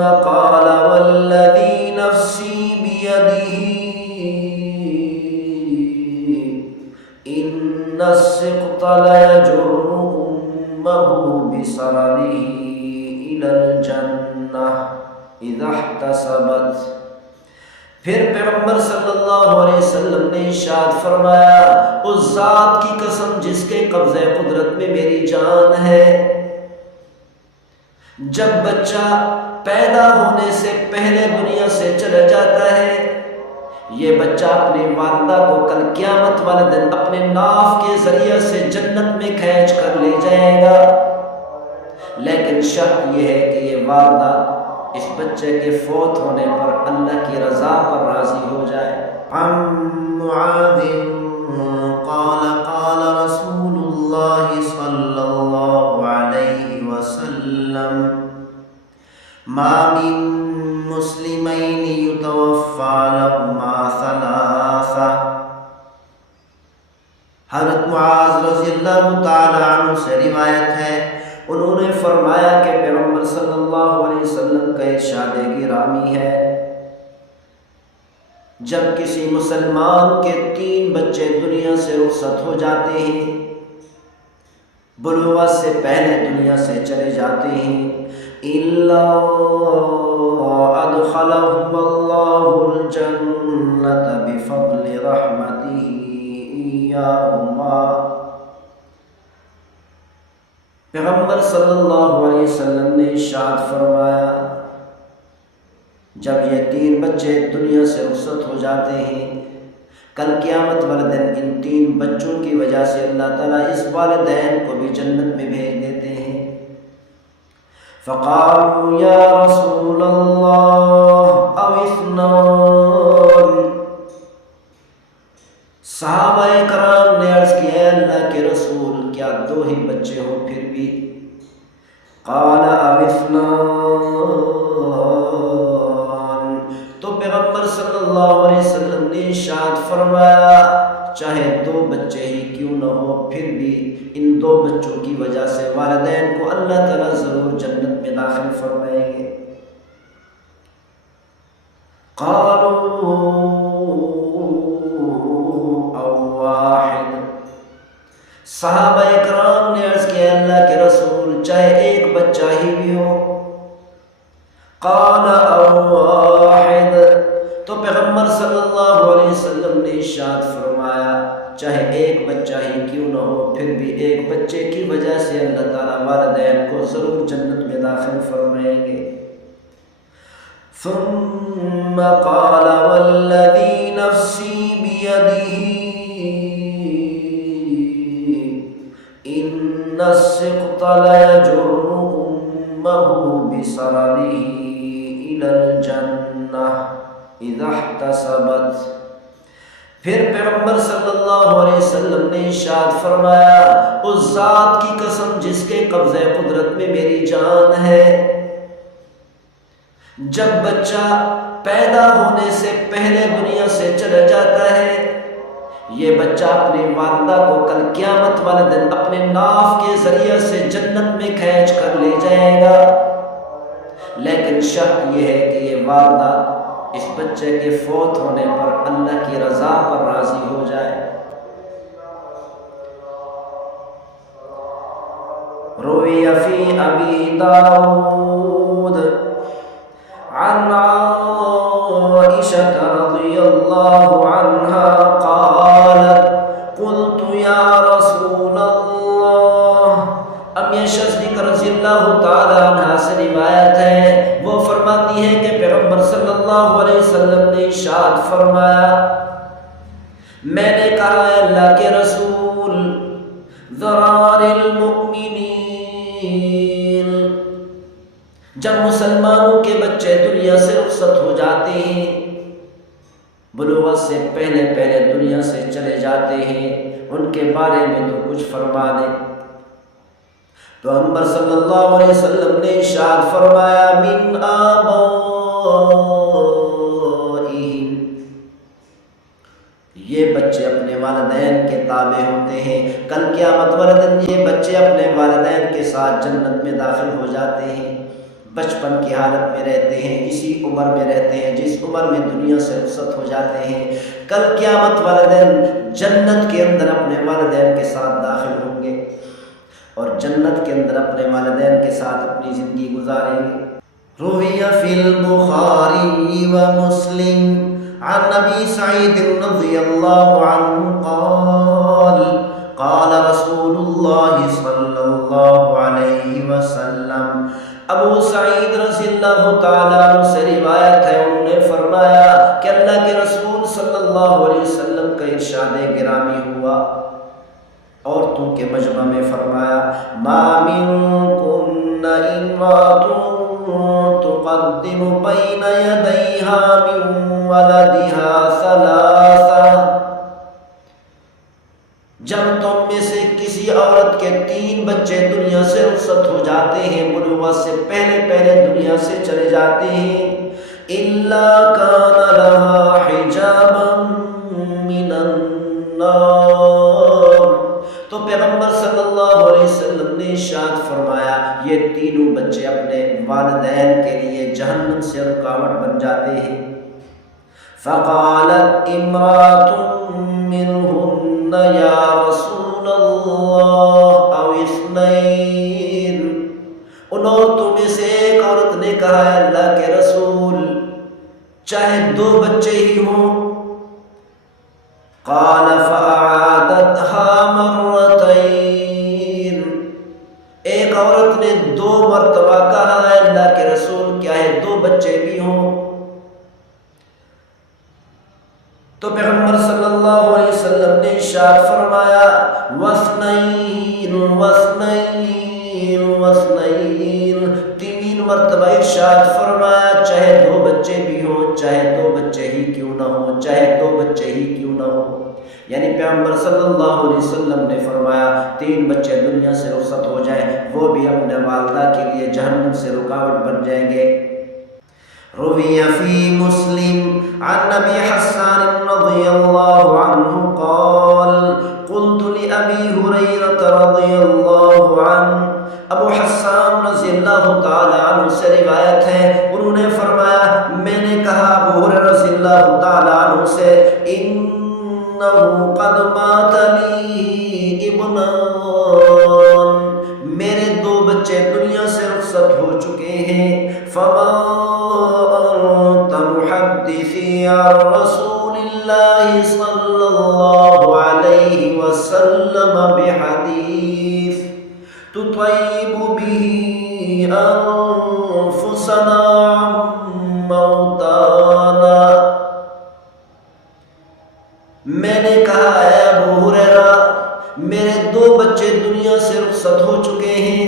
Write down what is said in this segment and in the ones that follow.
قال والذي نفسي بيده إن السقط ليجر أمه بسرره إلى الجنة إذا احتسبت۔ پھر پیغمبر صلی اللہ علیہ وسلم نے ارشاد فرمایا، اس ذات کی قسم جس کے قبضہ قدرت میں میری جان ہے، جب بچہ پیدا ہونے سے پہلے دنیا سے چلا جاتا ہے، یہ بچہ اپنی والدہ کو کل قیامت والے دن اپنے ناف کے ذریعے سے جنت میں کھینچ کر لے جائے گا، لیکن شرط یہ ہے کہ یہ والدہ اس بچے کے فوت ہونے پر اللہ کی رضا پر راضی ہو جائے۔ عن معاذ قال قال رسول اللہ صلی اللہ علیہ وسلم ما من مسلمین یتوفى لهما ثلاثہ۔ حضرت معاذ رضی اللہ تعالی عنہ سے روایت ہے، انہوں نے فرمایا کہ پیغمبر صلی اللہ علیہ وسلم کا ارشاد گرامی ہے، جب کسی مسلمان کے 3 بچے دنیا سے رخصت ہو جاتے ہیں، بلوغت سے پہلے دنیا سے چلے جاتے ہیں، إِلَّا أَدْخَلَهُمَ اللَّهُ الْجَنَّةَ بِفَضْلِ رَحْمَتِهِ إِيَّاهُمَا۔ پیغمبر صلی اللہ علیہ وسلم نے ارشاد فرمایا، جب یہ 3 بچے دنیا سے رخصت ہو جاتے ہیں، کل قیامت والے دن ان 3 بچوں کی وجہ سے اللہ تعالیٰ اس والدین کو بھی جنت میں بھیج دیتے ہیں۔ فقالوا یا رسول اللہ او اثنان، صحابہ کرام نے عرض کیا، اے اللہ کے رسول کیا 2 ہی بچے ہو پھر بھی؟ قال او اثنان، تو پیغمبر صلی اللہ علیہ وسلم نے ارشاد فرمایا، چاہے 2 بچے ہی کیوں نہ ہو، پھر بھی ان 2 بچوں کی وجہ سے والدین کو اللہ تعالیٰ ضرور جنت میں داخل فرمائیں گے۔ قالوا او واحد، صحابہ اکرام نے عرض کیا، اللہ کے رسول چاہے 1 بچہ ہی بھی ہو۔ قال او واحد، تو پیغمبر صلی اللہ علیہ وسلم نے ارشاد فرمایا، چاہے 1 بچہ ہی کیوں نہ ہو، پھر بھی 1 بچے کی وجہ سے اللہ تعالیٰ والدین کو ضرور جنت میں داخل فرمائیں گے۔ ثم قال والذی نفسی بیدہ ان السقط لیجر امہ بسررہ الی الجنہ اذا احتسبت۔ پھر پیغمبر صلی اللہ علیہ وسلم نے ارشاد فرمایا، اس ذات کی قسم جس کے قبضہ قدرت میں میری جان ہے، جب بچہ پیدا ہونے سے پہلے دنیا سے چلا جاتا ہے، یہ بچہ اپنی والدہ کو کل قیامت والے دن اپنے ناف کے ذریعے سے جنت میں کھینچ کر لے جائے گا، لیکن شرط یہ ہے کہ یہ والدہ اس بچے کے فوت ہونے پر اللہ کی رضا پر راضی ہو جائے۔ روی فی ابی داؤد عن عائشة رضی اللہ عنہا قالت قلت یا رسول اللہ۔ اب یہ شخص رضی اللہ تعالی عنہ سے روایت ہے، وہ فرماتی ہے کہ پیغمبر صلی اللہ علیہ وسلم نے ارشاد فرمایا، میں نے کہا اے اللہ کے رسول، ذرار المؤمنین، جب مسلمانوں کے بچے دنیا سے رخصت ہو جاتے ہیں، بلوغت سے پہلے دنیا سے چلے جاتے ہیں، ان کے بارے میں تو کچھ فرما دیں۔ پیغمبر صلی اللہ علیہ وسلم نے ارشاد فرمایا، من آبائہم، یہ بچے اپنے والدین کے تابع ہوتے ہیں، کل قیامت والے دن یہ بچے اپنے والدین کے ساتھ جنت میں داخل ہو جاتے ہیں۔ بچپن کی حالت میں رہتے ہیں، اسی عمر میں رہتے ہیں جس عمر میں دنیا سے رخصت ہو جاتے ہیں، کل قیامت والے دن جنت کے اندر اپنے والدین کے ساتھ داخل ہوں گے اور جنت کے اندر اپنے والدین کے ساتھ اپنی زندگی گزاریں گے۔ روی فی البخاری و مسلم عن ابی سعید رضی اللہ عنہ قال قال رسول اللہ صلی اللہ علیہ وسلم، ابو سعید رضی اللہ تعالیٰ عنہ سے روایت ہے، انہوں نے فرمایا کہ اللہ کے رسول صلی اللہ علیہ وسلم کا ارشاد گرامی ہوا عورتوں کے مجمع میں، فرمایا ما منکن امرأۃ تقدم بین یدیہا من ولدہا ثلاثہ، جب تم میں سے کسی عورت کے 3 بچے دنیا سے رخصت ہو جاتے ہیں، بلوغت سے پہلے دنیا سے چلے جاتے ہیں، الا کان لہا حجابا من النار، تو پیغمبر صلی اللہ علیہ وسلم نے ارشاد فرمایا یہ تینوں بچے اپنے والدین کے لیے جہنم سے رکاوٹ بن جاتے ہیں۔ فقالت امرأة منہن یا رسول اللہ او اثنین، ان عورتوں میں سے ایک عورت نے کہا ہے اللہ کے رسول چاہے 2 بچے ہی ہوں۔ قال فأعادتها مرتين، ایک عورت نے 2 مرتبہ کہا ہے اللہ کے رسول کیا ہے 2 بچے بھی ہوں؟ تو پیغمبر صلی اللہ علیہ وسلم نے ارشاد فرمایا واثنین واثنین واثنین، 3 مرتبہ ارشاد فرمایا چاہے 2 بچے بھی ہوں، چاہے 2 بچے ہی کیوں نہ ہوں، چاہے 2 بچے ہی کیوں نہ ہوں، یعنی پیغمبر صلی اللہ علیہ وسلم نے فرمایا 3 بچے دنیا سے رخصت ہو جائیں وہ بھی اپنے والدہ کے لیے جہنم سے رکاوٹ بن جائیں گے۔ روی فی مسلم عن ابی حسان رضی اللہ عنہ قال قلت لأبی ہریرہ رضی اللہ عنہ، ابو حسان رضی اللہ تعالی عنہ سے روایت ہے، انہوں نے فرمایا میں نے کہا ابو ہریرہ رضی اللہ تعالی عنہ سے انہ قد مات لی ابنان، میرے 2 بچے دنیا سے رخصت ہو چکے ہیں، فما محدثی عن رسول اللہ صلی اللہ علیہ وسلم بحدیث تطیب به انفسنا موتانا، میں نے کہا اے ابو ہریرہ میرے 2 بچے دنیا سے رخصت ہو چکے ہیں،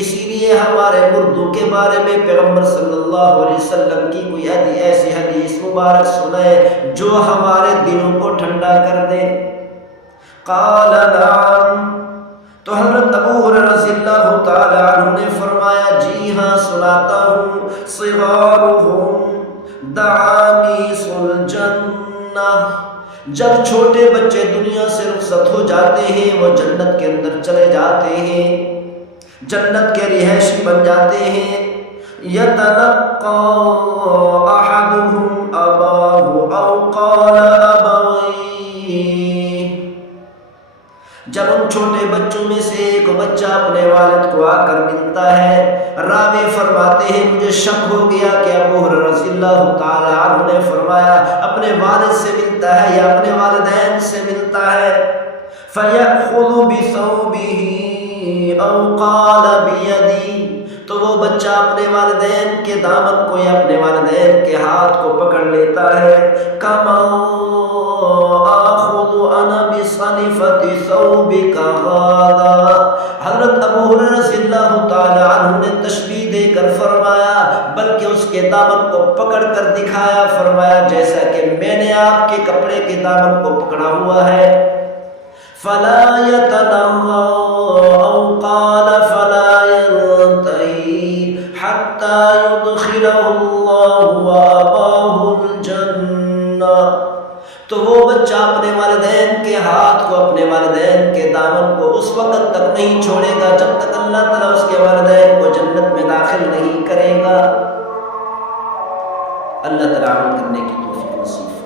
اسی لیے ہمارے مردوں کے بارے میں پیغمبر صلی اللہ علیہ وسلم کی کوئی ایسی حدیث مبارک سنائے جو ہمارے دلوں کو ٹھنڈا کر دے۔ قال نعم، تو حضرت ابو ہریرہ رضی اللہ تعالی عنہ نے فرمایا جی ہاں سناتا ہوں، صغارهم دعامیس الجنہ، جب چھوٹے بچے دنیا سے رخصت ہو جاتے ہیں وہ جنت کے اندر چلے جاتے ہیں، جنت کے رہائشی بن جاتے ہیں، یتلقى احدهم اباہ او قال ابویہ، جب ان چھوٹے بچوں میں سے ایک بچہ اپنے والد کو آ کر ملتا ہے، راوی فرماتے ہیں مجھے شک ہو گیا کہ ابو ہریرہ رضی اللہ تعالی عنہ نے فرمایا اپنے والد سے ملتا ہے یا اپنے والدین سے ملتا ہے، فَيَأْخُذُ بِثَوْبِهِ او قال بیدی، تو وہ بچہ اپنے والدین کے دامن کو یا اپنے والدین کے ہاتھ کو پکڑ لیتا ہے، کما آخذ انا بصنفۃ ثوبک غادا، حضرت ابو ہریرہ رضی اللہ تعالی عنہ نے تشبیہ دے کر فرمایا بلکہ اس کے دامن کو پکڑ کر دکھایا، فرمایا جیسا کہ میں نے آپ کے کپڑے کے دامن کو پکڑا ہوا ہے، فلا يتنهى او قال فلا ينتهي حتى يدخله الله واباه الجنة، تو وہ بچہ اپنے والدین کے ہاتھ کو، اپنے والدین کے دامن کو اس وقت تک نہیں چھوڑے گا جب تک اللہ تعالیٰ اس کے والدین کو جنت میں داخل نہیں کرے گا۔ اللہ تعالیٰ عمل کرنے کی توفیق نصیب